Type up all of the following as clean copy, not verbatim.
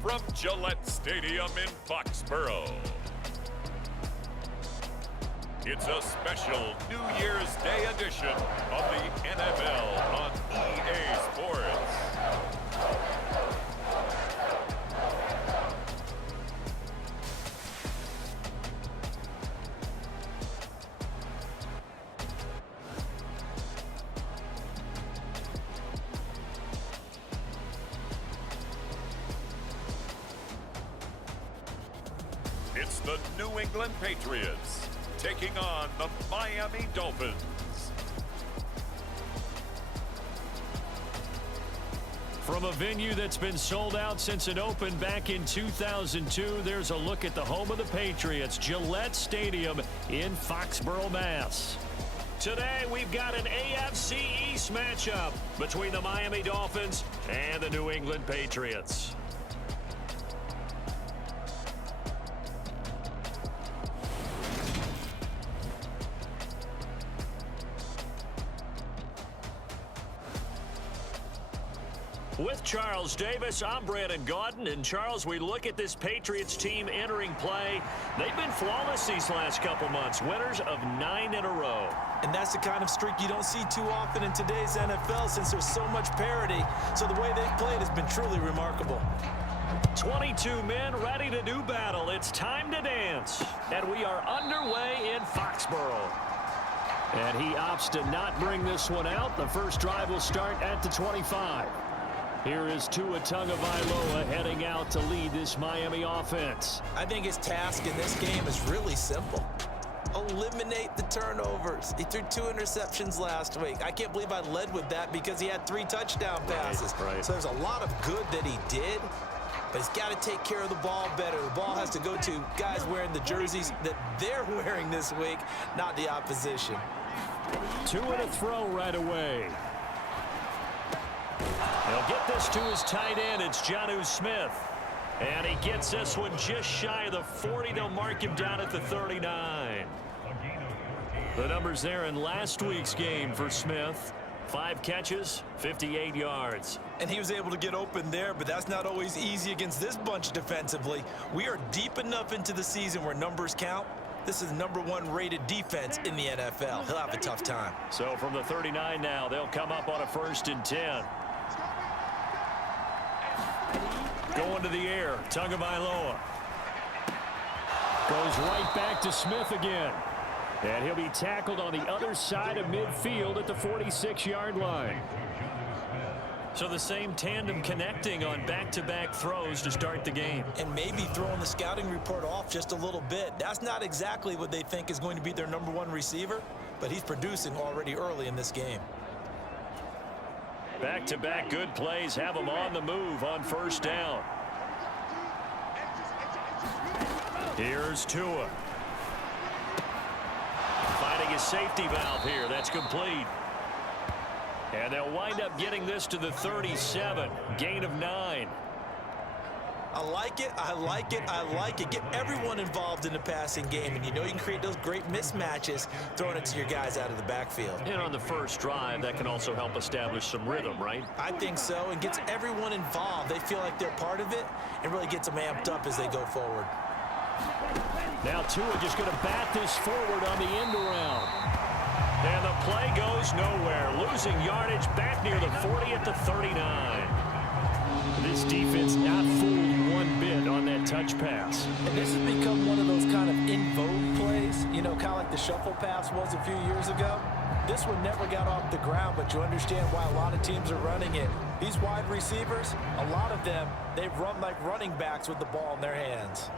from Gillette Stadium in Foxborough. It's a special New Year's Day edition of the NFL on EA Sports. It's the New England Patriots taking on the Miami Dolphins. From a venue that's been sold out since it opened back in 2002, there's a look at the home of the Patriots, Gillette Stadium in Foxborough, Mass. Today, we've got an AFC East matchup between the Miami Dolphins and the New England Patriots. With Charles Davis, I'm Brandon Gaudin. And Charles, we look at this Patriots team entering play. They've been flawless these last couple months, winners of 9 in a row. And that's the kind of streak you don't see too often in today's NFL since there's so much parity. So the way they've played has been truly remarkable. 22 men ready to do battle. It's time to dance. And we are underway in Foxborough. And he opts to not bring this one out. The first drive will start at the 25. Here is Tua Tagovailoa heading out to lead this Miami offense. I think his task in this game is really simple. Eliminate the turnovers. He threw 2 interceptions last week. I can't believe I led with that because he had 3 touchdown passes. Right. So there's a lot of good that he did, but he's got to take care of the ball better. The ball has to go to guys wearing the jerseys that they're wearing this week, not the opposition. Tua to throw right away. He'll get this to his tight end. It's Jonnu Smith. And he gets this one just shy of the 40. They'll mark him down at the 39. The numbers there in last week's game for Smith. 5 catches, 58 yards. And he was able to get open there, but that's not always easy against this bunch defensively. We are deep enough into the season where numbers count. This is #1 rated defense in the NFL. He'll have a tough time. So from the 39 now, they'll come up on a 1st and 10. Going to the air, Tagovailoa. Goes right back to Smith again. And he'll be tackled on the other side of midfield at the 46-yard line. So the same tandem connecting on back-to-back throws to start the game. And maybe throwing the scouting report off just a little bit. That's not exactly what they think is going to be their #1 receiver, but he's producing already early in this game. Back-to-back good plays have him on the move on 1st down. Here's Tua. Finding his safety valve here. That's complete. And they'll wind up getting this to the 37. Gain of 9. I like it. I like it. I like it. Get everyone involved in the passing game. And you know you can create those great mismatches throwing it to your guys out of the backfield. And on the first drive, that can also help establish some rhythm, right? I think so. And gets everyone involved. They feel like they're part of it and really gets them amped up as they go forward. Now Tua just going to bat this forward on the end around. And the play goes nowhere. Losing yardage back near the 40 at the 39. This defense not fooled one bit on that touch pass. And this has become one of those kind of in vogue plays, you know, kind of like the shuffle pass was a few years ago. This one never got off the ground, but you understand why a lot of teams are running it. These wide receivers, a lot of them, they run like running backs with the ball in their hands.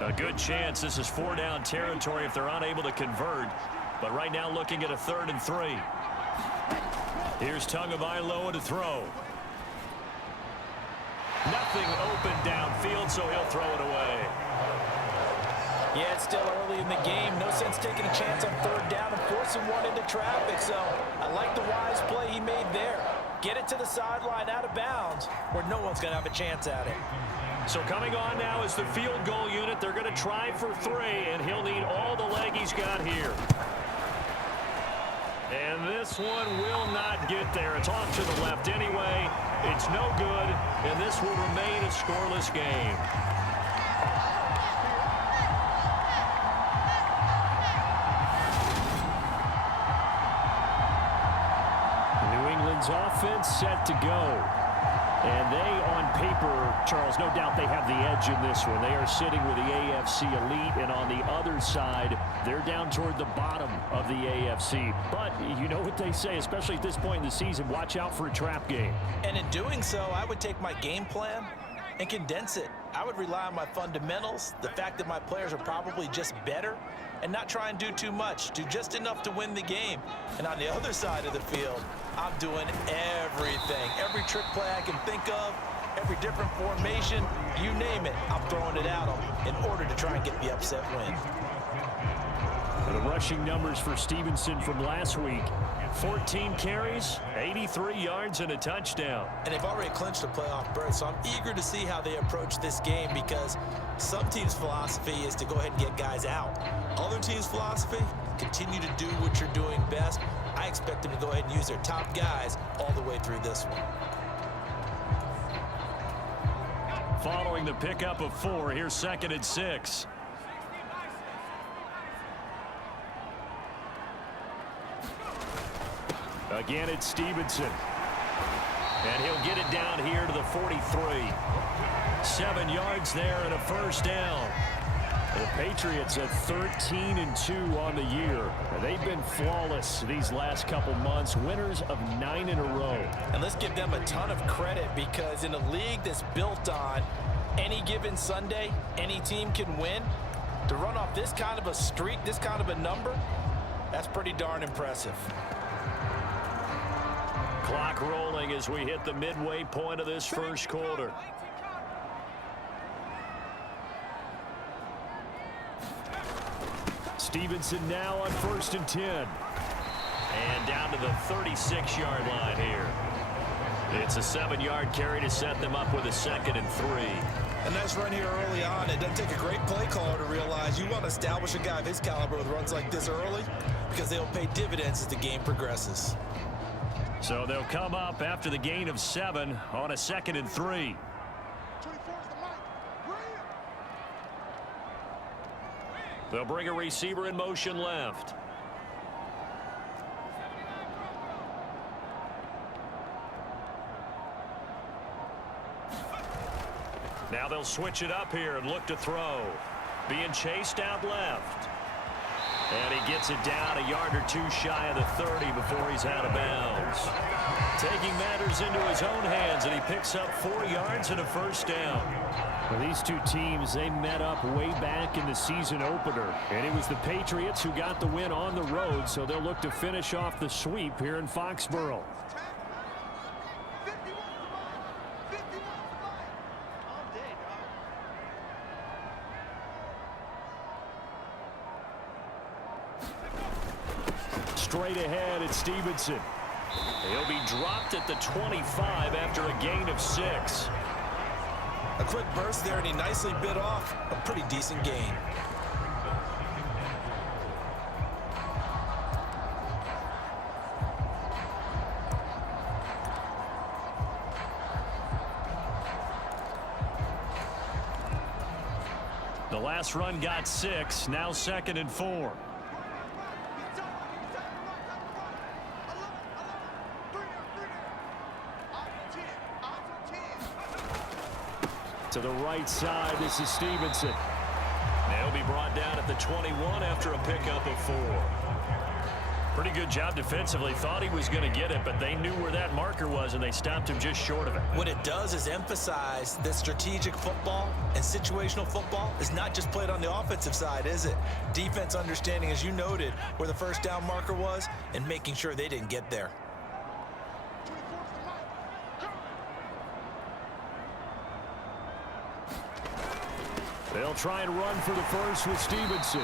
A good chance this is 4-down territory if they're unable to convert. But right now looking at a 3rd and 3. Here's Tagovailoa to throw. Nothing open downfield, so he'll throw it away. Yeah, it's still early in the game. No sense taking a chance on 3rd down and forcing one into traffic. So I like the wise play he made there. Get it to the sideline out of bounds where no one's going to have a chance at it. So coming on now is the field goal unit. They're going to try for 3, and he'll need all the leg he's got here. And this one will not get there. It's off to the left anyway. It's no good, and this will remain a scoreless game. New England's offense set to go. And they, on paper, Charles, no doubt they have the edge in this one. They are sitting with the AFC elite, and on the other side, they're down toward the bottom of the AFC. But you know what they say, especially at this point in the season, watch out for a trap game. And in doing so, I would take my game plan and condense it. I would rely on my fundamentals, the fact that my players are probably just better, and not try and do too much, do just enough to win the game. And on the other side of the field, I'm doing everything. Every trick play I can think of, every different formation, you name it, I'm throwing it at them in order to try and get the upset win. The rushing numbers for Stevenson from last week: 14 carries, 83 yards, and a touchdown. And they've already clinched a playoff berth, so I'm eager to see how they approach this game, because some teams' philosophy is to go ahead and get guys out. Other teams' philosophy, continue to do what you're doing best. I expect them to go ahead and use their top guys all the way through this one. Following the pickup of 4, here's 2nd and 6. Again, it's Stevenson. And he'll get it down here to the 43. 7 yards there and a first down. The Patriots at 13-2 on the year. They've been flawless these last couple months, winners of 9 in a row. And let's give them a ton of credit, because in a league that's built on any given Sunday, any team can win. To run off this kind of a streak, this kind of a number, that's pretty darn impressive. Clock rolling as we hit the midway point of this first quarter. Stevenson now on 1st and 10. And down to the 36-yard line here. It's a 7-yard carry to set them up with a 2nd and 3. A nice run here early on. It doesn't take a great play caller to realize you want to establish a guy of his caliber with runs like this early, because they'll pay dividends as the game progresses. So they'll come up after the gain of 7 on a 2nd and 3. They'll bring a receiver in motion left. Now they'll switch it up here and look to throw. Being chased out left. And he gets it down a yard or 2 shy of the 30 before he's out of bounds. Taking matters into his own hands, and he picks up 4 yards and a first down. Well, these two teams, they met up way back in the season opener. And it was the Patriots who got the win on the road, so they'll look to finish off the sweep here in Foxborough. Straight ahead, it's Stevenson. He'll be dropped at the 25 after a gain of 6. A quick burst there, and he nicely bit off a pretty decent gain. The last run got 6, now 2nd and 4. To the right side, this is Stevenson. He'll be brought down at the 21 after a pickup of 4. Pretty good job defensively. Thought he was going to get it, but they knew where that marker was, and they stopped him just short of it. What it does is emphasize that strategic football and situational football is not just played on the offensive side, is it? Defense understanding, as you noted, where the first down marker was and making sure they didn't get there. They'll try and run for the first with Stevenson.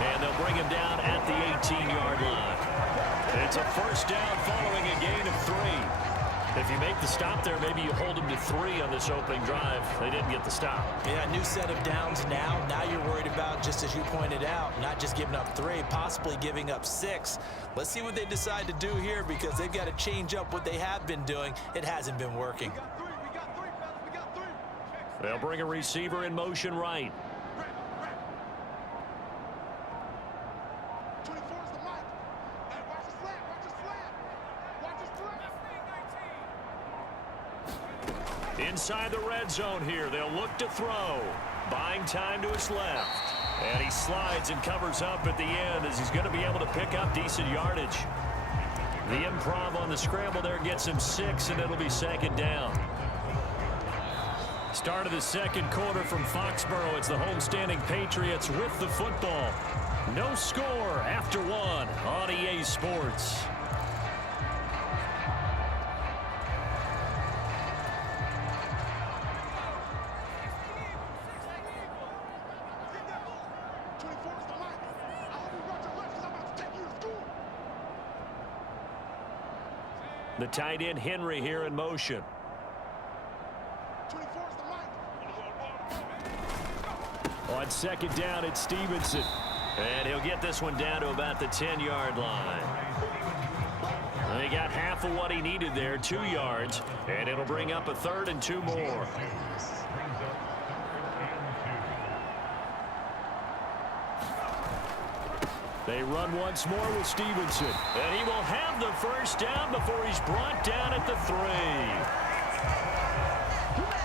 And they'll bring him down at the 18-yard line. It's a first down following a gain of 3. If you make the stop there, maybe you hold them to 3 on this opening drive. They didn't get the stop. Yeah, new set of downs now. Now you're worried about, just as you pointed out, not just giving up 3, possibly giving up 6. Let's see what they decide to do here, because they've got to change up what they have been doing. It hasn't been working. They'll bring a receiver in motion right. Inside the red zone here, they'll look to throw. Buying time to his left. And he slides and covers up at the end as he's going to be able to pick up decent yardage. The improv on the scramble there gets him 6, and it'll be 2nd down. Start of the 2nd quarter from Foxborough. It's the homestanding Patriots with the football. No score after 1 on EA Sports. The tight end Henry here in motion. On 2nd down, it's Stevenson. And he'll get this one down to about the 10-yard line. And he got half of what he needed there, 2 yards. And it'll bring up a 3rd and 2 more. They run once more with Stevenson. And he will have the 1st down before he's brought down at the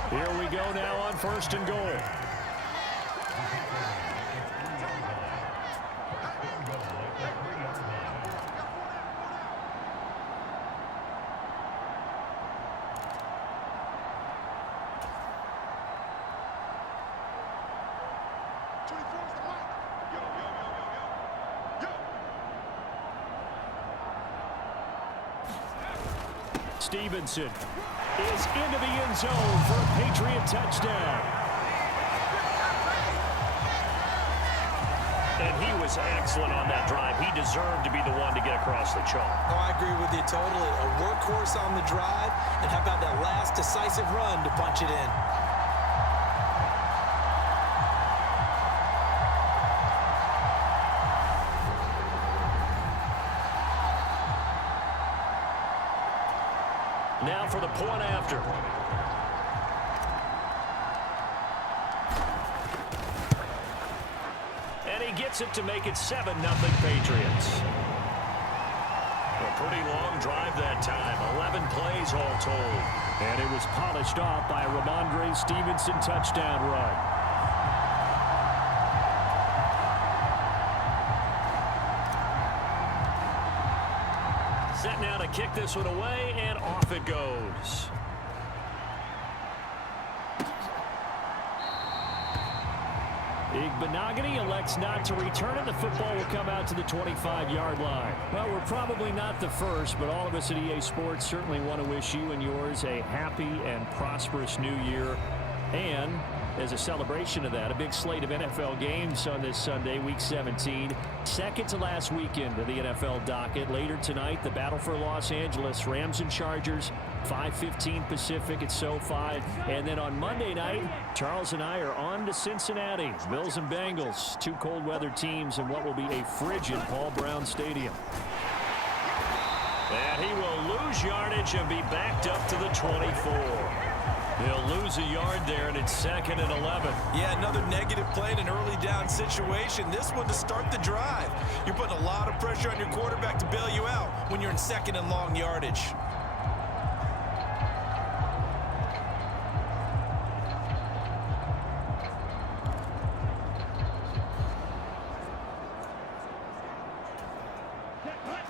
3. Here we go now on 1st and goal. Stevenson is into the end zone for a Patriot touchdown. And he was excellent on that drive. He deserved to be the one to get across the chalk. Oh, I agree with you totally. A workhorse on the drive, and how about that last decisive run to punch it in? Now for the point after. And he gets it to make it 7-0 Patriots. A pretty long drive that time. 11 plays all told. And it was polished off by a Ramondre Stevenson touchdown run. Set now to kick this one away, and off it goes. Igbenogany elects not to return it. The football will come out to the 25-yard line. Well, we're probably not the first, but all of us at EA Sports certainly want to wish you and yours a happy and prosperous new year. And as a celebration of that, a big slate of NFL games on this Sunday, Week 17. Second to last weekend of the NFL docket. Later tonight, the battle for Los Angeles, Rams and Chargers, 5:15 Pacific at SoFi. And then on Monday night, Charles and I are on to Cincinnati. Bills and Bengals, 2 cold weather teams in what will be a frigid Paul Brown Stadium. And he will lose yardage and be backed up to the 24. He'll lose a yard there, and it's 2nd and 11. Yeah, another negative play in an early down situation. This one to start the drive. You're putting a lot of pressure on your quarterback to bail you out when you're in 2nd and long yardage.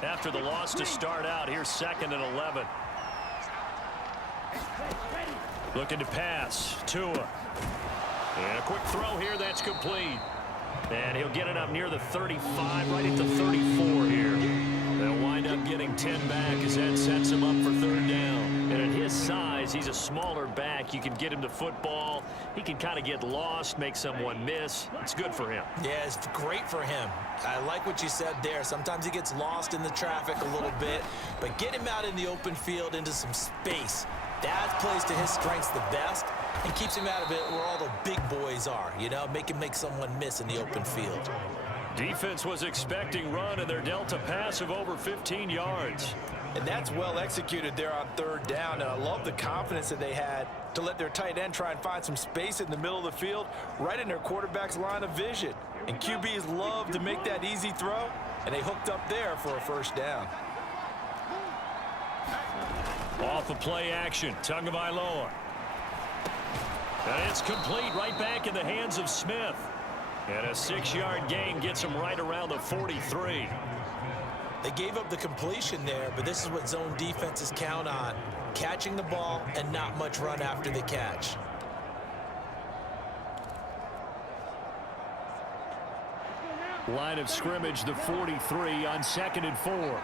After the loss to start out, here's 2nd and 11. Looking to pass. Tua. And a quick throw here. That's complete. And he'll get it up near the 35, right at the 34 here. They'll wind up getting 10 back as that sets him up for 3rd down. And at his size, he's a smaller back. You can get him the football he can kind of get lost, make someone miss. It's good for him. Yeah, it's great for him. I like what you said there. Sometimes he gets lost in the traffic a little bit, but get him out in the open field into some space. That plays to his strengths the best and keeps him out of it where all the big boys are, you know, make someone miss in the open field. Defense was expecting run, and they're dealt a pass of over 15 yards. And that's well executed there on third down, and I love the confidence that they had to let their tight end try and find some space in the middle of the field, right in their quarterback's line of vision. And QBs love to make that easy throw, and they hooked up there for a first down. Off of play action, Tagovailoa. And it's complete, right back in the hands of Smith. And a 6-yard gain gets him right around the 43. They gave up the completion there, but this is what zone defenses count on. Catching the ball and not much run after the catch. Line of scrimmage, the 43 on 2nd and 4.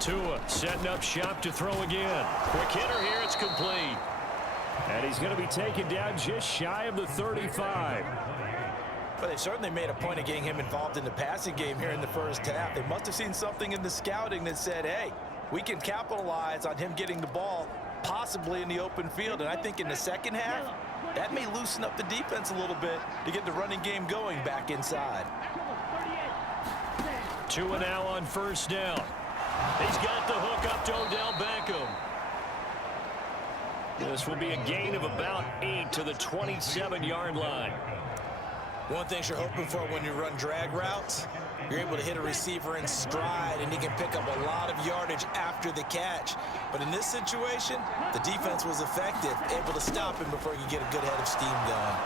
Tua setting up shop to throw again. Quick hitter here, it's complete. And he's going to be taken down just shy of the 35. But they certainly made a point of getting him involved in the passing game here in the first half. They must have seen something in the scouting that said, hey, we can capitalize on him getting the ball possibly in the open field. And I think in the second half, that may loosen up the defense a little bit to get the running game going back inside. Tua now on first down. He's got the hook up to Odell Beckham. This will be a gain of about 8 to the 27-yard line. One thing you're hoping for when you run drag routes, you're able to hit a receiver in stride, and he can pick up a lot of yardage after the catch. But in this situation, the defense was effective, able to stop him before he could get a good head of steam going.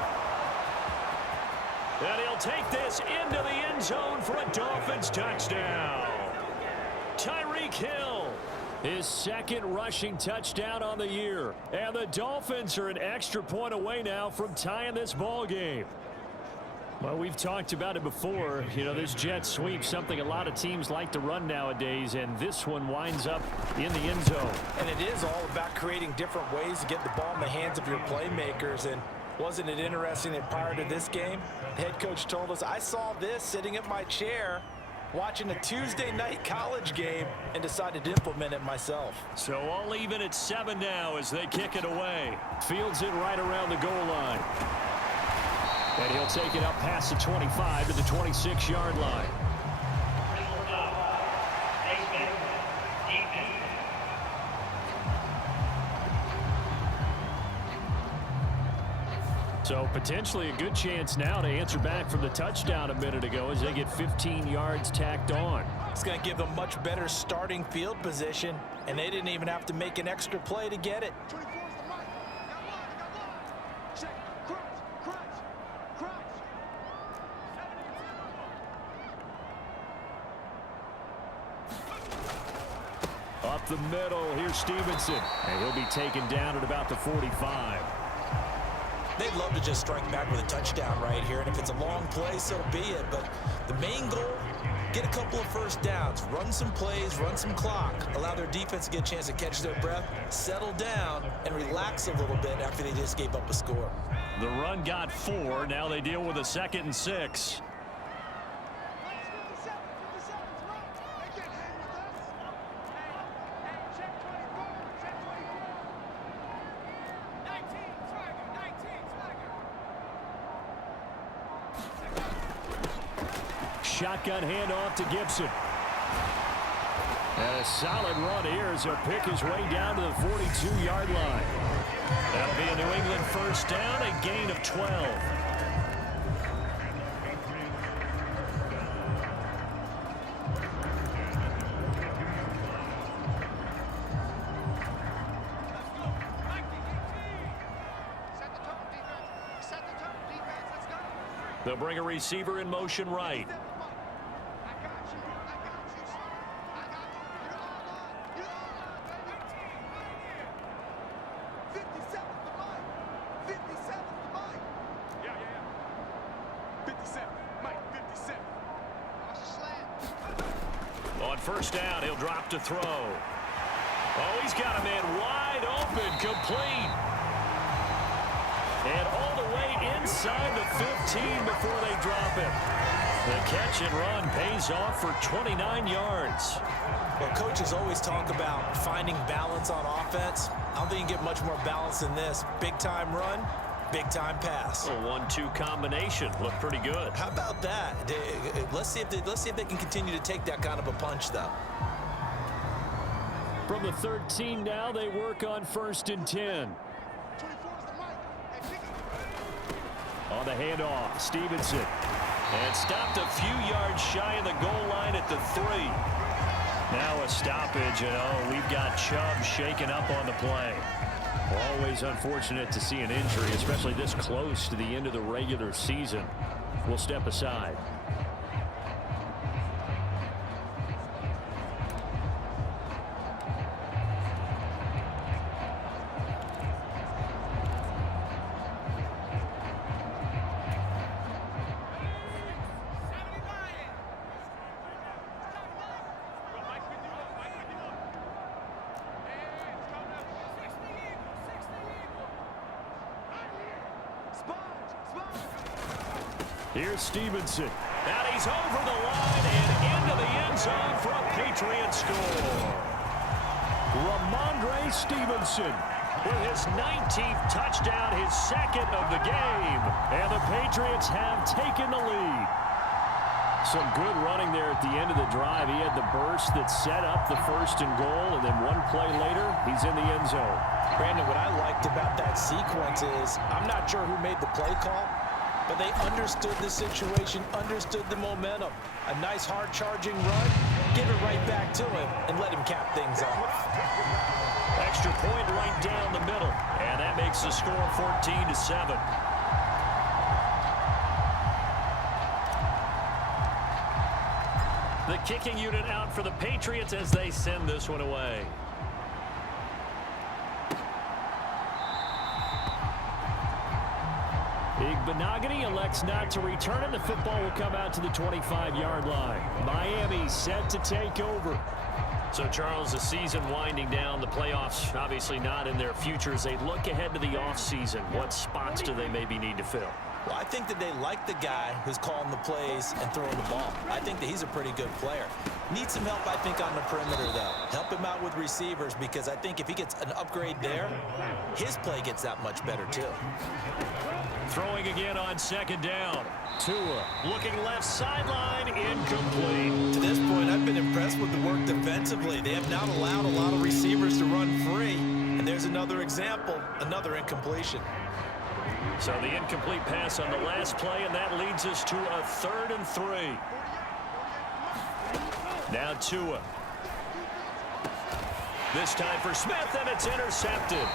And he'll take this into the end zone for a Dolphins touchdown. Tyreek Hill, his second rushing touchdown on the year. And the Dolphins are an extra point away now from tying this ball game. Well, we've talked about it before. You know, this jet sweep, something a lot of teams like to run nowadays, and this one winds up in the end zone. And it is all about creating different ways to get the ball in the hands of your playmakers. And wasn't it interesting that prior to this game, the head coach told us, I saw this sitting at my chair watching a Tuesday night college game and decided to implement it myself. So all even at 7 now as they kick it away. Fields it right around the goal line. And he'll take it up past the 25 to the 26-yard line. So potentially a good chance now to answer back from the touchdown a minute ago as they get 15 yards tacked on. It's going to give them much better starting field position, and they didn't even have to make an extra play to get it. Up the middle, here's Stevenson. And he'll be taken down at about the 45. They'd love to just strike back with a touchdown right here, and if it's a long play, so be it. But the main goal, get a couple of first downs, run some plays, run some clock, allow their defense to get a chance to catch their breath, settle down, and relax a little bit after they just gave up a score. The run got 4. Now they deal with a 2nd and 6. Shotgun handoff to Gibson. And a solid run here as he'll pick his way down to the 42-yard line. That'll be a New England first down, a gain of 12. They'll bring a receiver in motion right. On first down, he'll drop to throw. Oh, he's got a man wide open, complete. And all the way inside the 15 before they drop it. The catch and run pays off for 29 yards. Well, coaches always talk about finding balance on offense. I don't think you can get much more balance than this. Big-time run, big-time pass. A 1-2 combination. Looked pretty good. How about that? Let's see if they can continue to take that kind of a punch, though. From the 13 now, they work on 1st and 10. On the handoff, Stevenson. And stopped a few yards shy of the goal line at the 3. Now a stoppage, and we've got Chubb shaken up on the play. Always unfortunate to see an injury, especially this close to the end of the regular season. We'll step aside. Here's Stevenson. And he's over the line and into the end zone for a Patriots score. Ramondre Stevenson with his 19th touchdown, his 2nd of the game. And the Patriots have taken the lead. Some good running there at the end of the drive. He had the burst that set up the 1st and goal, and then one play later, he's in the end zone. Brandon, what I liked about that sequence is I'm not sure who made the play call, but they understood the situation, understood the momentum. A nice hard-charging run, give it right back to him, and let him cap things off. Extra point right down the middle, and that makes the score 14-7. The kicking unit out for the Patriots as they send this one away. Igbenogany elects not to return it. The football will come out to the 25-yard line. Miami set to take over. So, Charles, the season winding down, the playoffs obviously not in their future. As they look ahead to the offseason, what spots do they maybe need to fill? Well, I think that they like the guy who's calling the plays and throwing the ball. I think that he's a pretty good player. Needs some help, I think, on the perimeter, though. Help him out with receivers, because I think if he gets an upgrade there, his play gets that much better, too. Throwing again on 2nd down. Tua looking left sideline, incomplete. To this point, I've been impressed with the work defensively. They have not allowed a lot of receivers to run free. And there's another example, another incompletion. So the incomplete pass on the last play, and that leads us to a 3rd and 3. Now Tua. This time for Smith, and it's intercepted.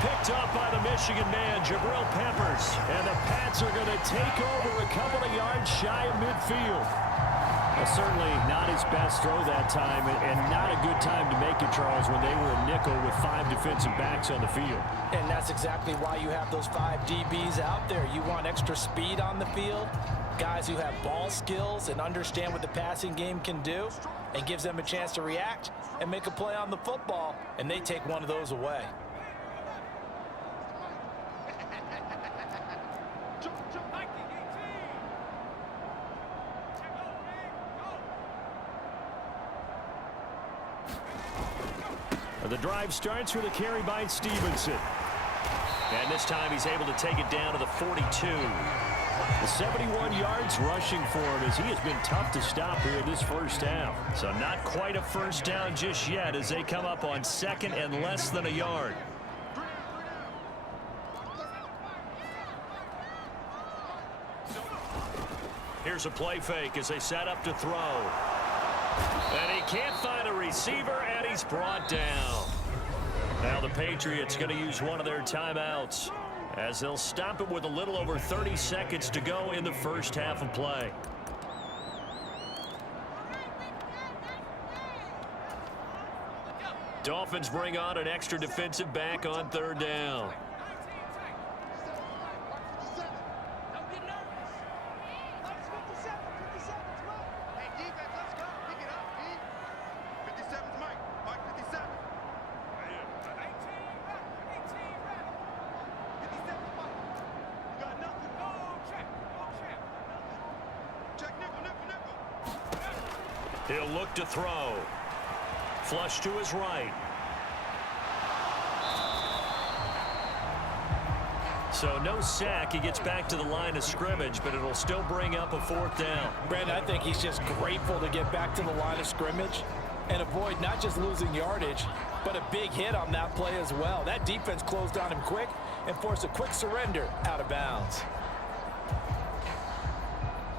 Picked up by the Michigan man, Jabril Peppers. And the Pats are going to take over a couple of yards shy of midfield. Well, certainly not his best throw that time, and not a good time to make it, Charles, when they were a nickel with 5 defensive backs on the field. And that's exactly why you have those 5 DBs out there. You want extra speed on the field, guys who have ball skills and understand what the passing game can do, and gives them a chance to react and make a play on the football, and they take one of those away. The drive starts with a carry by Stevenson. And this time he's able to take it down to the 42. The 71 yards rushing for him, as he has been tough to stop here this first half. So not quite a first down just yet as they come up on 2nd and less than a yard. Here's a play fake as they set up to throw. And he can't find a receiver, and he's brought down. Now the Patriots going to use one of their timeouts as they'll stop it with a little over 30 seconds to go in the first half of play. Dolphins bring on an extra defensive back on 3rd down. He'll look to throw. Flush to his right. So no sack. He gets back to the line of scrimmage, but it'll still bring up a 4th down. Brandon, I think he's just grateful to get back to the line of scrimmage and avoid not just losing yardage, but a big hit on that play as well. That defense closed on him quick and forced a quick surrender out of bounds.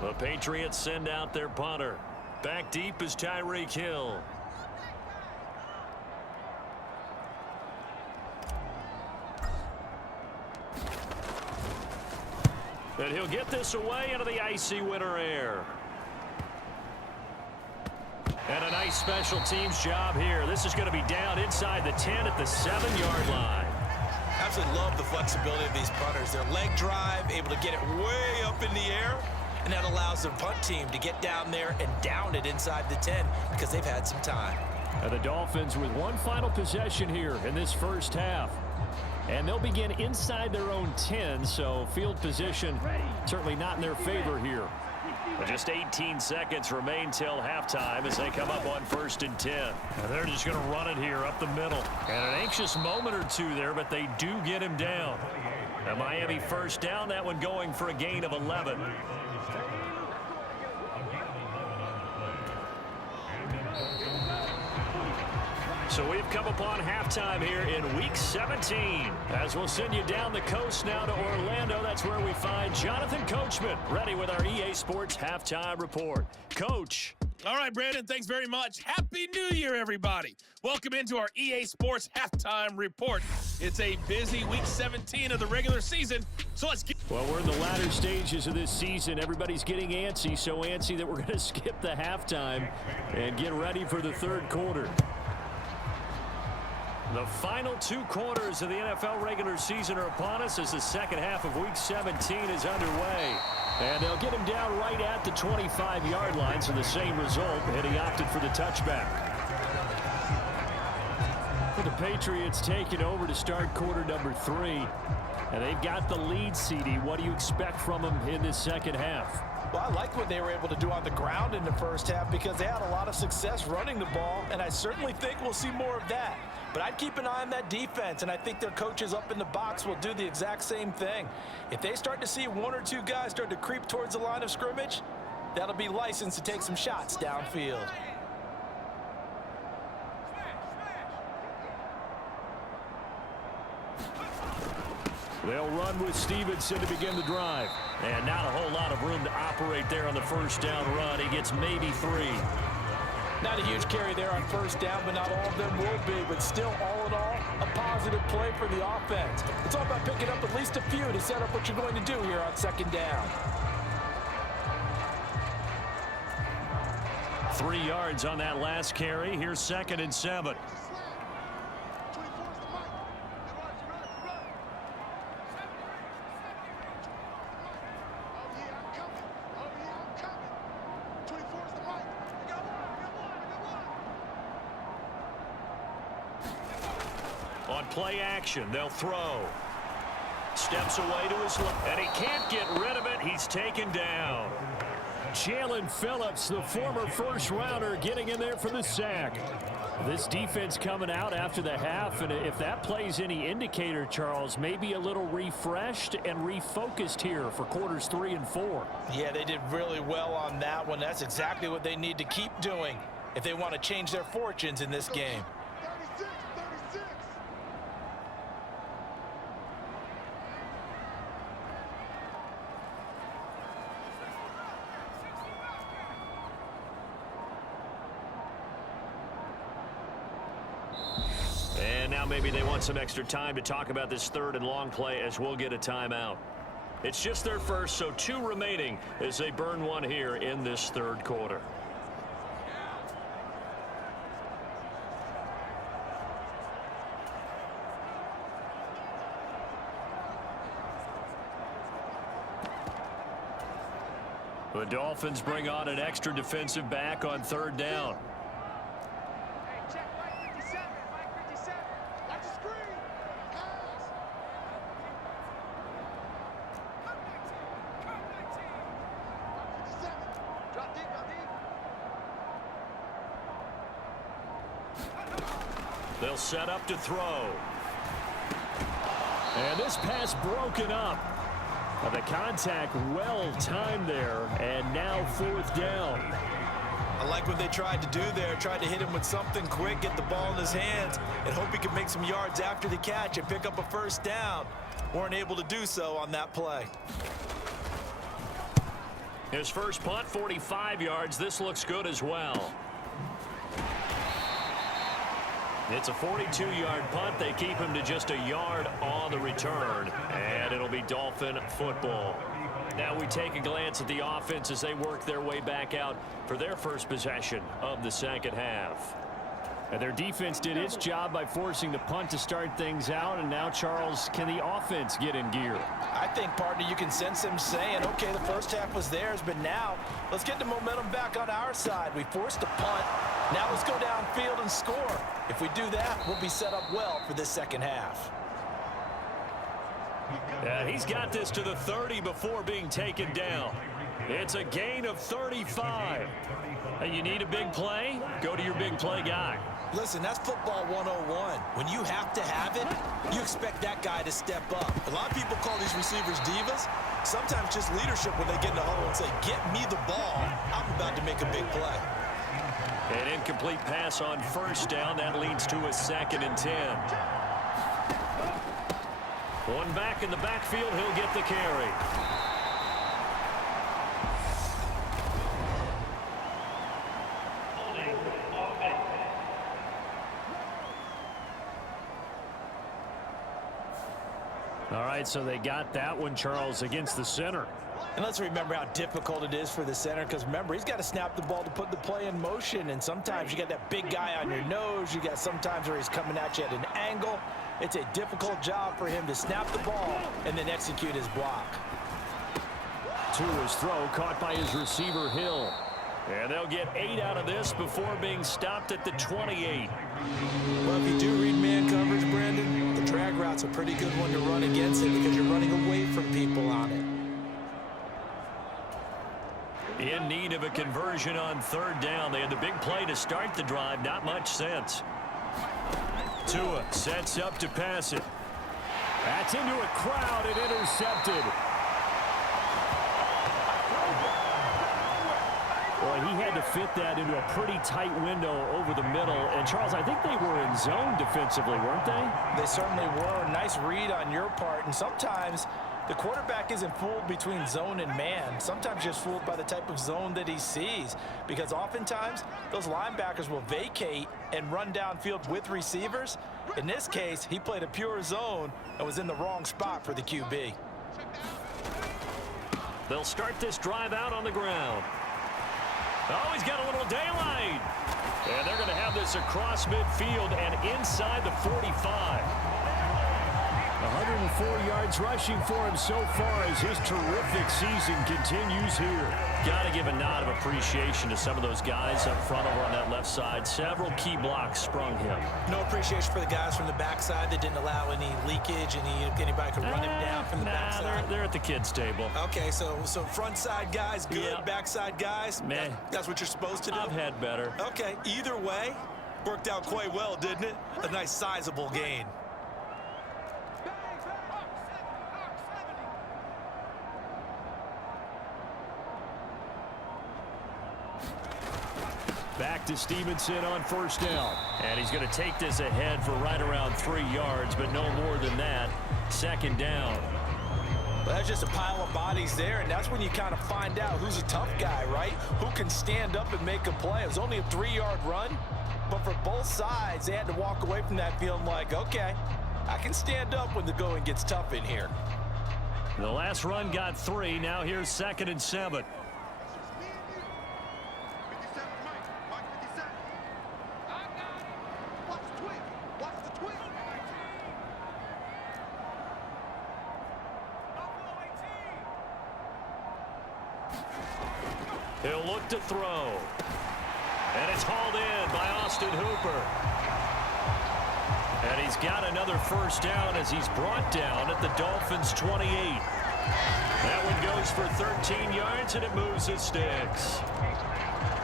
The Patriots send out their punter. Back deep is Tyreek Hill. And he'll get this away into the icy winter air. And a nice special teams job here. This is going to be down inside the 10 at the 7-yard line. Absolutely love the flexibility of these punters. Their leg drive, able to get it way up in the air, and that allows the punt team to get down there and down it inside the 10 because they've had some time. And the Dolphins with one final possession here in this first half. And they'll begin inside their own 10, so field position certainly not in their favor here. But just 18 seconds remain till halftime as they come up on 1st and 10. And they're just going to run it here up the middle. And an anxious moment or two there, but they do get him down. A Miami 1st down, that one going for a gain of 11. So we've come upon halftime here in Week 17. As we'll send you down the coast now to Orlando, that's where we find Jonathan Coachman ready with our EA Sports Halftime Report. Coach. All right, Brandon, thanks very much. Happy New Year, everybody. Welcome into our EA Sports Halftime Report. It's a busy Week 17 of the regular season, so let's get... Well, we're in the latter stages of this season. Everybody's getting antsy, so antsy that we're going to skip the halftime and get ready for the 3rd quarter. The final 2 quarters of the NFL regular season are upon us as the second half of Week 17 is underway. And they'll get him down right at the 25-yard line, so the same result, and he opted for the touchback. For the Patriots taking over to start quarter number 3. And they've got the lead, CD. What do you expect from them in this second half? Well, I like what they were able to do on the ground in the first half because they had a lot of success running the ball, and I certainly think we'll see more of that. But I'd keep an eye on that defense, and I think their coaches up in the box will do the exact same thing. If they start to see 1 or 2 guys start to creep towards the line of scrimmage, that'll be licensed to take some shots downfield. They'll run with Stevenson to begin the drive. And not a whole lot of room to operate there on the 1st down run. He gets maybe 3. Not a huge carry there on 1st down, but not all of them will be. But still, all in all, a positive play for the offense. It's all about picking up at least a few to set up what you're going to do here on 2nd down. 3 yards on that last carry. Here's 2nd and 7. On play action, they'll throw. Steps away to his left, and he can't get rid of it. He's taken down. Jalen Phillips, the former 1st-rounder, getting in there for the sack. This defense coming out after the half, and if that plays any indicator, Charles, maybe a little refreshed and refocused here for quarters 3 and 4. Yeah, they did really well on that one. That's exactly what they need to keep doing if they want to change their fortunes in this game. And now maybe they want some extra time to talk about this 3rd and long play as we'll get a timeout. It's just their first, so 2 remaining as they burn one here in this 3rd quarter. The Dolphins bring on an extra defensive back on 3rd down. They'll set up to throw. And this pass broken up. The contact well timed there, and now 4th down. I like what they tried to do there. Tried to hit him with something quick, get the ball in his hands, and hope he could make some yards after the catch and pick up a 1st down. Weren't able to do so on that play. His first punt, 45 yards. This looks good as well. It's a 42-yard punt. They keep him to just a yard on the return, and it'll be Dolphin football. Now we take a glance at the offense as they work their way back out for their first possession of the second half. And their defense did its job by forcing the punt to start things out, and now, Charles, can the offense get in gear? I think, partner, you can sense him saying, okay, the first half was theirs, but now let's get the momentum back on our side. We forced a punt. Now let's go downfield and score. If we do that, we'll be set up well for this second half. Yeah, he's got this to the 30 before being taken down. It's a gain of 35. You need a big play? Go to your big play guy. Listen, that's football 101. When you have to have it, you expect that guy to step up. A lot of people call these receivers divas. Sometimes just leadership when they get in the huddle and say, get me the ball. I'm about to make a big play. An incomplete pass on 1st down. That leads to a 2nd and 10. One back in the backfield. He'll get the carry. All right, so they got that one, Charles, against the center. And let's remember how difficult it is for the center, because remember, he's got to snap the ball to put the play in motion, and sometimes you got that big guy on your nose. You got sometimes where he's coming at you at an angle. It's a difficult job for him to snap the ball and then execute his block. To his throw, caught by his receiver, Hill. And they'll get 8 out of this before being stopped at the 28. Well, if you do read man coverage, Brandon, the drag route's a pretty good one to run against it because you're running away from people on it. In need of a conversion on 3rd down. They had the big play to start the drive. Not much sense. Tua sets up to pass it. That's into a crowd and intercepted. Well, he had to fit that into a pretty tight window over the middle. And, Charles, I think they were in zone defensively, weren't they? They certainly were. Nice read on your part. And sometimes the quarterback isn't fooled between zone and man. Sometimes just fooled by the type of zone that he sees. Because oftentimes, those linebackers will vacate and run downfield with receivers. In this case, he played a pure zone and was in the wrong spot for the QB. They'll start this drive out on the ground. Oh, he's got a little daylight. And they're going to have this across midfield and inside the 45. 104 yards rushing for him so far as his terrific season continues here. Got to give a nod of appreciation to some of those guys up front over on that left side. Several key blocks sprung him. No appreciation for the guys from the backside that didn't allow any leakage, anybody could run him down from the backside. They're at the kids' table. Okay, so front side guys good, Yeah. backside guys, Meh. that's what you're supposed to do? I've had better. Okay, either way, worked out quite well, didn't it? A nice sizable gain. Back to Stevenson on 1st down. And he's going to take this ahead for right around 3 yards, but no more than that. 2nd down. Well, that's just a pile of bodies there, and that's when you kind of find out who's a tough guy, right? Who can stand up and make a play. It was only a 3-yard run, but for both sides, they had to walk away from that feeling like, okay, I can stand up when the going gets tough in here. The last run got 3. Now here's 2nd and 7. He'll look to throw. And it's hauled in by Austin Hooper. And he's got another 1st down as he's brought down at the Dolphins' 28. That one goes for 13 yards, and it moves the sticks.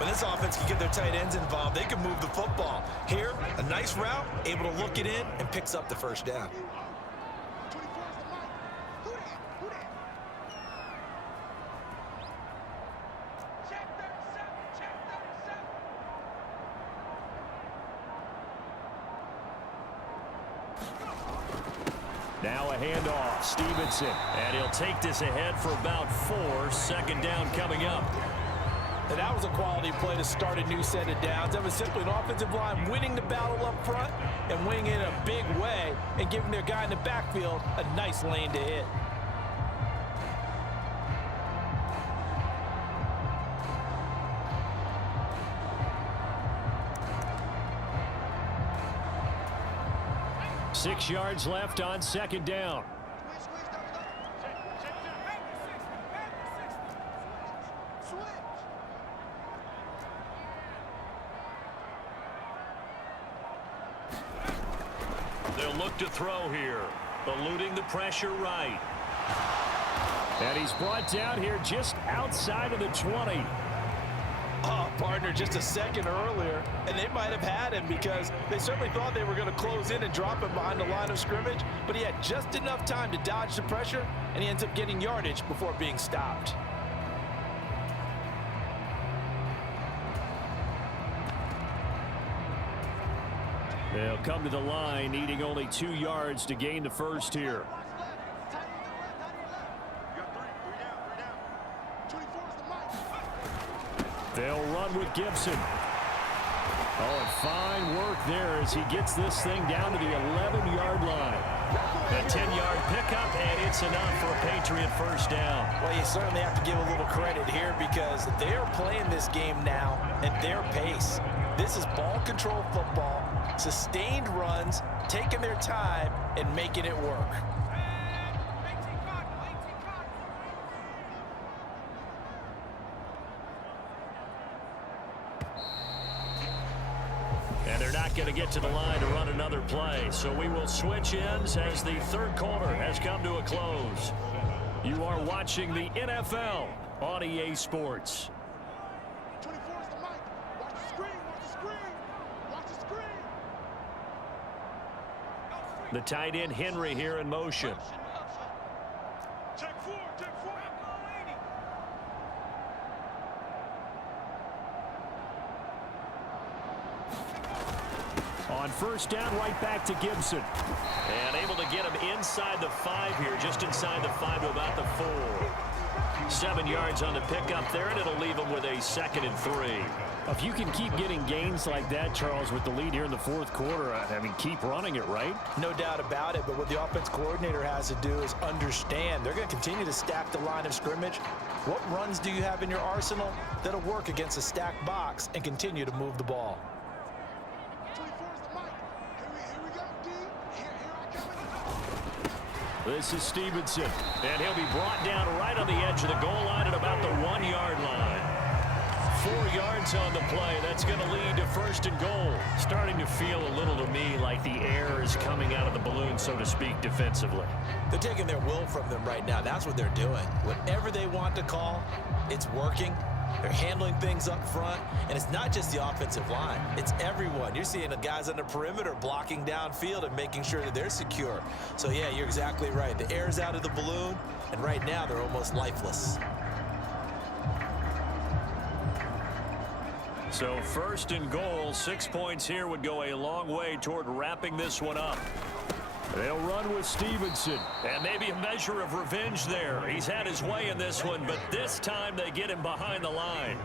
When this offense can get their tight ends involved, they can move the football. Here, a nice route, able to look it in, and picks up the first down. Now a handoff, Stevenson, and he'll take this ahead for about 4. Second down coming up. And that was a quality play to start a new set of downs. That was simply an offensive line winning the battle up front and winning it in a big way and giving their guy in the backfield a nice lane to hit. Six yards left on second down. They'll look to throw here, eluding the pressure right. And he's brought down here just outside of the 20. Oh, partner, just a second earlier, and they might have had him because they certainly thought they were going to close in and drop him behind the line of scrimmage, but he had just enough time to dodge the pressure, and he ends up getting yardage before being stopped. They'll come to the line, needing only 2 yards to gain the first here. They'll run with Gibson. Oh, and fine work there as he gets this thing down to the 11-yard line. A 10-yard pickup, and it's enough for a Patriot first down. Well, you certainly have to give a little credit here because they are playing this game now at their pace. This is ball control football, sustained runs, taking their time, and making it work. And they're not going to get to the line to run another play. So we will switch ends as the third quarter has come to a close. You are watching the NFL on EA Sports. 24 is the mic. Watch the screen. Watch the screen. Watch the screen. The tight end Henry here in motion. Check 4. Check 4. On first down, right back to Gibson. And able to get him inside the 5 here, just inside the 5 to about the 4. 7 yards on the pickup there, and it'll leave him with a 2nd and 3. If you can keep getting gains like that, Charles, with the lead here in the fourth quarter, I mean, keep running it, right? No doubt about it, but what the offense coordinator has to do is understand they're going to continue to stack the line of scrimmage. What runs do you have in your arsenal that'll work against a stacked box and continue to move the ball? 24 is the mic. Here we go, D. Here I come. This is Stevenson, and he'll be brought down right on the edge of the goal line at about the 1-yard line. 4 yards on the play. That's going to lead to first and goal. Starting to feel a little to me like the air is coming out of the balloon, so to speak, defensively. They're taking their will from them right now. That's what they're doing. Whatever they want to call, it's working. They're handling things up front, and it's not just the offensive line. It's everyone. You're seeing the guys on the perimeter blocking downfield and making sure that they're secure. So, yeah, you're exactly right. The air's out of the balloon, and right now they're almost lifeless. So first and goal, 6 points here would go a long way toward wrapping this one up. They'll run with Stevenson, and maybe a measure of revenge there. He's had his way in this one, but this time they get him behind the line.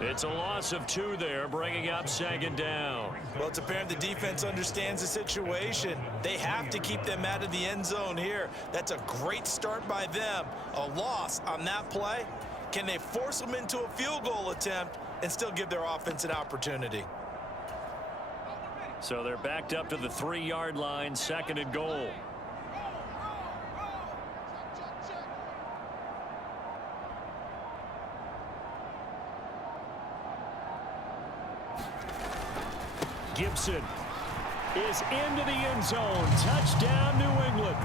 It's a loss of 2 there, bringing up 2nd down. Well, it's apparent the defense understands the situation. They have to keep them out of the end zone here. That's a great start by them. A loss on that play. Can they force them into a field goal attempt and still give their offense an opportunity? So they're backed up to the 3-yard line, 2nd and goal. Gibson is into the end zone. Touchdown, New England.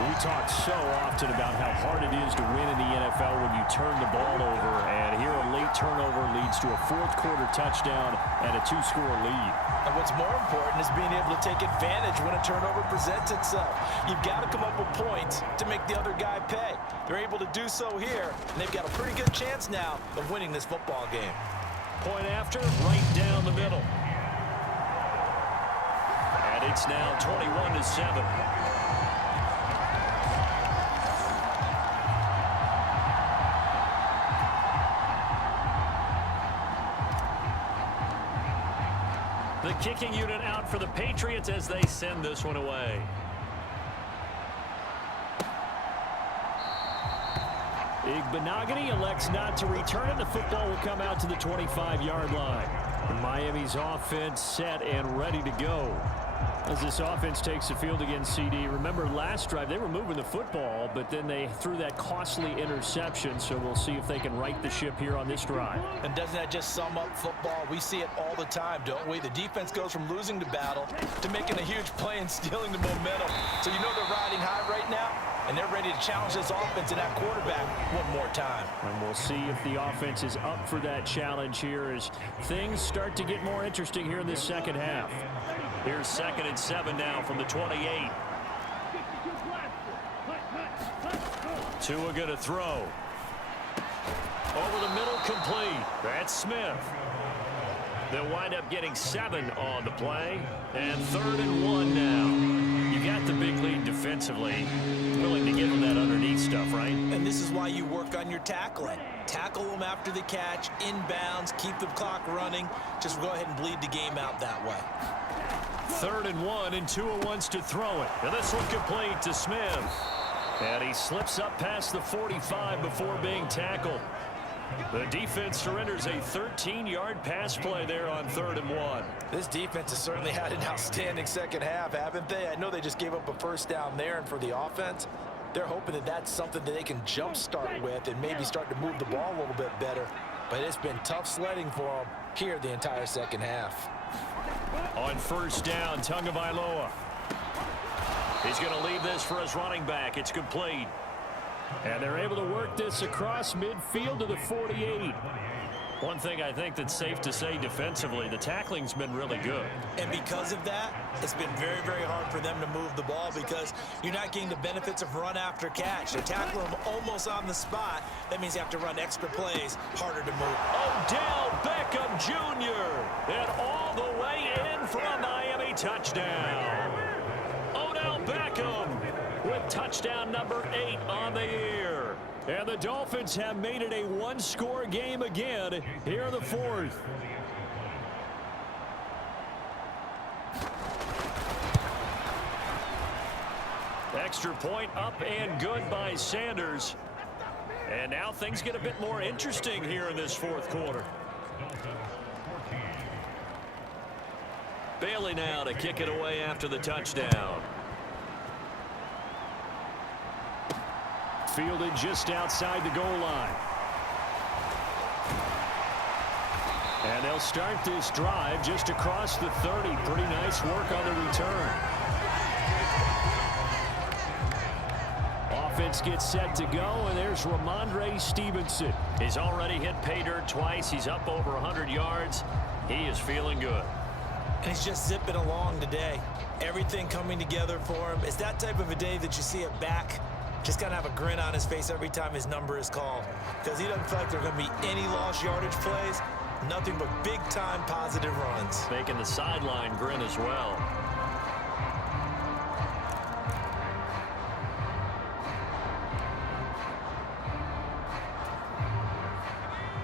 We talked so often about how hard it is to win in the NFL when you turn the ball over, and here a late turnover leads to a fourth-quarter touchdown and a two-score lead. And what's more important is being able to take advantage when a turnover presents itself. You've got to come up with points to make the other guy pay. They're able to do so here, and they've got a pretty good chance now of winning this football game. Point after, right down the middle. And it's now 21-7. The kicking unit out for the Patriots as they send this one away. Igbenogany elects not to return it. The football will come out to the 25-yard line. Miami's offense set and ready to go. As this offense takes the field against CD, remember last drive they were moving the football, but then they threw that costly interception, so we'll see if they can right the ship here on this drive. And doesn't that just sum up football? We see it all the time, don't we? The defense goes from losing the battle to making a huge play and stealing the momentum. So you know they're riding high right now, and they're ready to challenge this offense and that quarterback one more time. And we'll see if the offense is up for that challenge here as things start to get more interesting here in this second half. Here's 2nd and 7 now from the 28. Tua going to throw. Over the middle, complete. That's Smith. They'll wind up getting 7 on the play. And 3rd and 1 now. You got the big lead defensively. Willing to give them that underneath stuff, right? And this is why you work on your tackling. Tackle them after the catch, inbounds, keep the clock running. Just go ahead and bleed the game out that way. 3rd and 1, and Tua wants to throw it. And this one complete to Smith. And he slips up past the 45 before being tackled. The defense surrenders a 13-yard pass play there on 3rd and 1. This defense has certainly had an outstanding second half, haven't they? I know they just gave up a first down there, and for the offense, they're hoping that that's something that they can jumpstart with and maybe start to move the ball a little bit better. But it's been tough sledding for them here the entire second half. On 1st down, Tagovailoa. He's going to leave this for his running back. It's complete. And they're able to work this across midfield to the 48. One thing I think that's safe to say defensively, the tackling's been really good. And because of that, it's been very, very hard for them to move the ball because you're not getting the benefits of run after catch. They tackle them almost on the spot. That means you have to run extra plays, harder to move. Odell Beckham Jr. and all the way in for a Miami touchdown. Odell Beckham with touchdown number 8 on the year. And the Dolphins have made it a one-score game again here in the 4th. Extra point up and good by Sanders. And now things get a bit more interesting here in this 4th quarter. Bailey now to kick it away after the touchdown. Fielded just outside the goal line. And they'll start this drive just across the 30. Pretty nice work on the return. Offense gets set to go, and there's Ramondre Stevenson. He's already hit pay dirt twice. He's up over 100 yards. He is feeling good. And he's just zipping along today. Everything coming together for him. It's that type of a day that you see a back just got to have a grin on his face every time his number is called. Because he doesn't feel like there are going to be any lost yardage plays. Nothing but big-time positive runs. Making the sideline grin as well.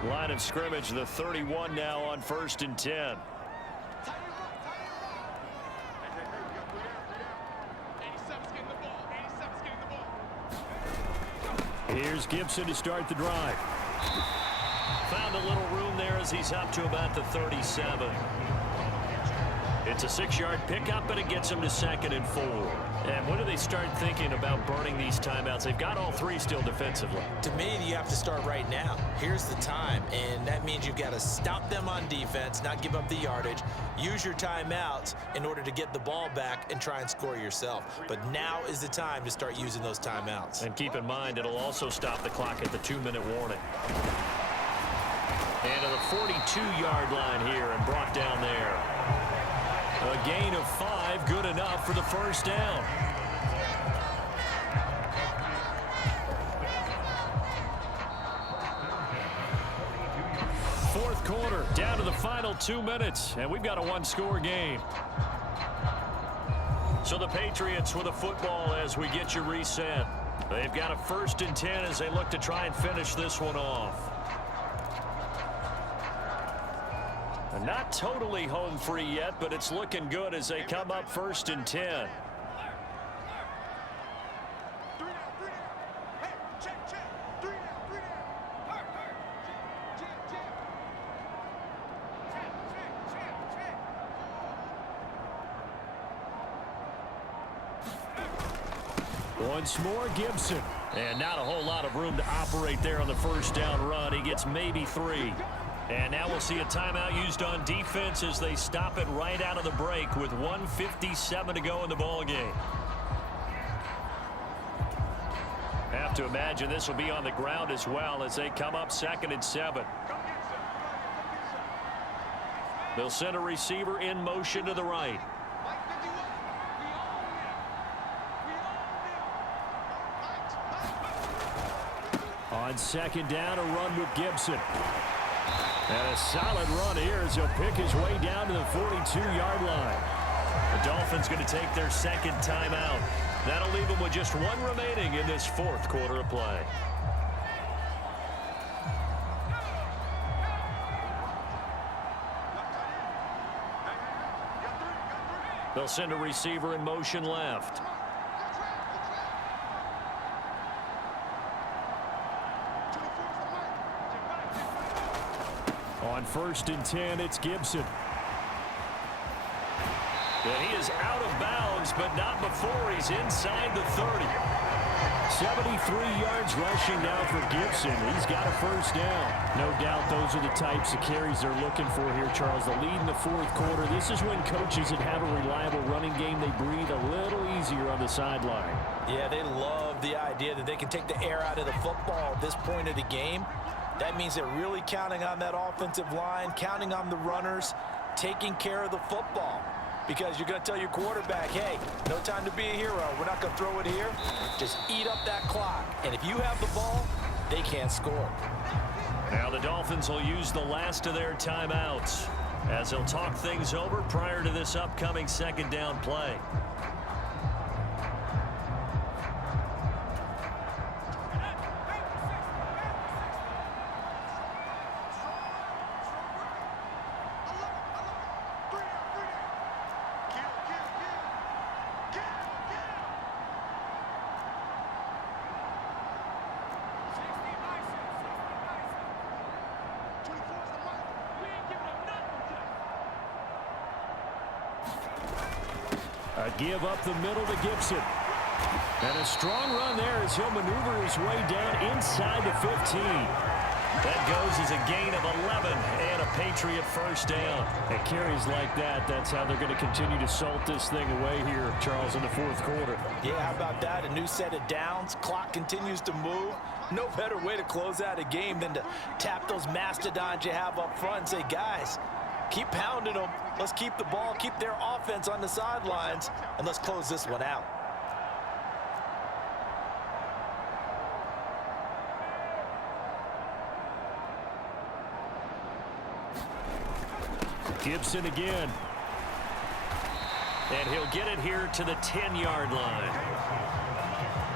Line of scrimmage, the 31 now on 1st and 10. Here's Gibson to start the drive. Found a little room there as he's up to about the 37. It's a 6-yard pickup, but it gets them to 2nd and 4. And when do they start thinking about burning these timeouts? They've got all 3 still defensively. To me, you have to start right now. Here's the time, and that means you've got to stop them on defense, not give up the yardage, use your timeouts in order to get the ball back and try and score yourself. But now is the time to start using those timeouts. And keep in mind, it'll also stop the clock at the 2-minute warning. And to the 42-yard line here and brought down there. A gain of 5, good enough for the first down. Fourth quarter, down to the final 2 minutes, and we've got a 1-score game. So the Patriots with a football as we get you reset. They've got a 1st and 10 as they look to try and finish this one off. Not totally home free yet, but it's looking good as they come up 1st and 10. 3 down, 3 down. Hey, check. 3 down, 3 down. Check. Once more, Gibson. And not a whole lot of room to operate there on the first down run. He gets maybe 3. And now we'll see a timeout used on defense as they stop it right out of the break with 1:57 to go in the ball game. Have to imagine this will be on the ground as well as they come up 2nd and 7. They'll send a receiver in motion to the right. On 2nd down, a run with Gibson. And a solid run here as he'll pick his way down to the 42-yard line. The Dolphins going to take their 2nd timeout. That'll leave them with just 1 remaining in this 4th quarter of play. They'll send a receiver in motion left. On 1st and 10, it's Gibson. And he is out of bounds, but not before he's inside the 30. 73 yards rushing now for Gibson. He's got a 1st down. No doubt those are the types of carries they're looking for here, Charles. The lead in the 4th quarter. This is when coaches that have a reliable running game, they breathe a little easier on the sideline. Yeah, they love the idea that they can take the air out of the football at this point of the game. That means they're really counting on that offensive line, counting on the runners, taking care of the football. Because you're going to tell your quarterback, hey, no time to be a hero. We're not going to throw it here. Just eat up that clock. And if you have the ball, they can't score. Now the Dolphins will use the last of their timeouts as they'll talk things over prior to this upcoming 2nd down play. A give up the middle to Gibson. And a strong run there as he'll maneuver his way down inside the 15. That goes as a gain of 11 and a Patriot 1st down. And carries like that, that's how they're going to continue to salt this thing away here, Charles, in the 4th quarter. Yeah, how about that? A new set of downs. Clock continues to move. No better way to close out a game than to tap those mastodons you have up front and say, guys, keep pounding them. Let's keep the ball, keep their offense on the sidelines, and let's close this one out. Gibson again. And he'll get it here to the 10-yard line.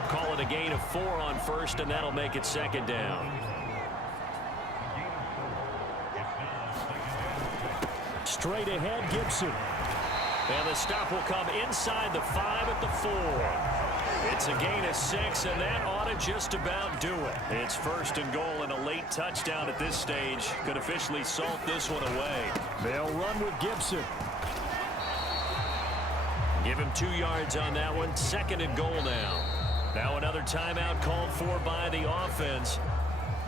Call it a gain of 4 on 1st, and that'll make it 2nd down. Straight ahead, Gibson. And the stop will come inside the 5 at the 4. It's a gain of 6, and that ought to just about do it. It's 1st and goal and a late touchdown at this stage. Could officially salt this one away. They'll run with Gibson. Give him 2 yards on that one. 2nd and goal now. Now another timeout called for by the offense.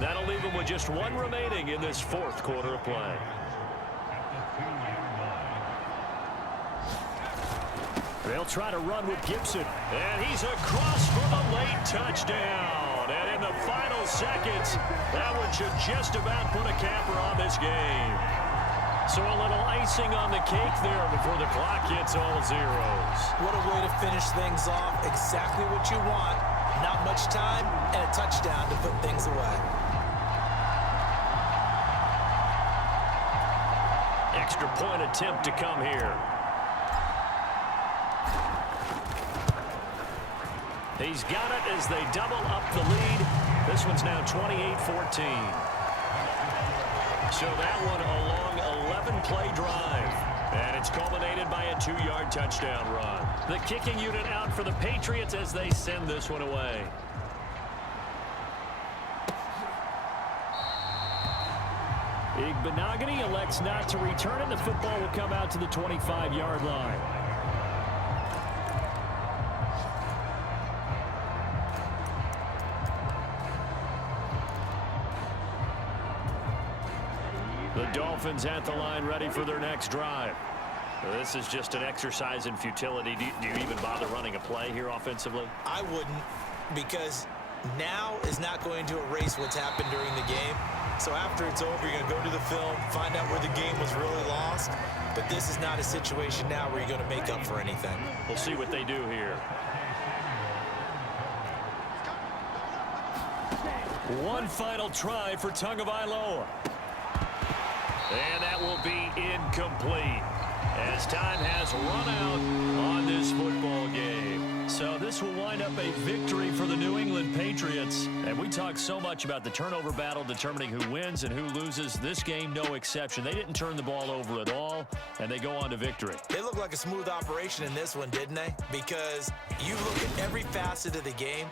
That'll leave him with just 1 remaining in this 4th quarter of play. They'll try to run with Gibson. And he's across for the late touchdown. And in the final seconds, that one should just about put a capper on this game. So a little icing on the cake there before the clock hits all zeros. What a way to finish things off. Exactly what you want. Not much time and a touchdown to put things away. Extra point attempt to come here. He's got it as they double up the lead. This one's now 28-14. So that one a long 11-play drive. And it's culminated by a 2-yard touchdown run. The kicking unit out for the Patriots as they send this one away. Igbenogany elects not to return it. The football will come out to the 25-yard line. The Dolphins at the line ready for their next drive. This is just an exercise in futility. Do you even bother running a play here offensively? I wouldn't, because now is not going to erase what's happened during the game. So after it's over, you're going to go to the film, find out where the game was really lost. But this is not a situation now where you're going to make up for anything. We'll see what they do here. One final try for Tagovailoa. And that will be incomplete as time has run out on this football game. So this will wind up a victory for the New England Patriots. And we talk so much about the turnover battle determining who wins and who loses. This game, no exception. They didn't turn the ball over at all, and they go on to victory. They look like a smooth operation in this one, didn't they? Because you look at every facet of the game,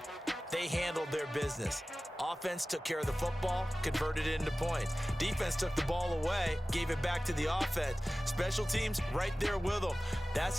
they handled their business. Offense took care of the football, converted it into points. Defense took the ball away, gave it back to the offense. Special teams right there with them. That's a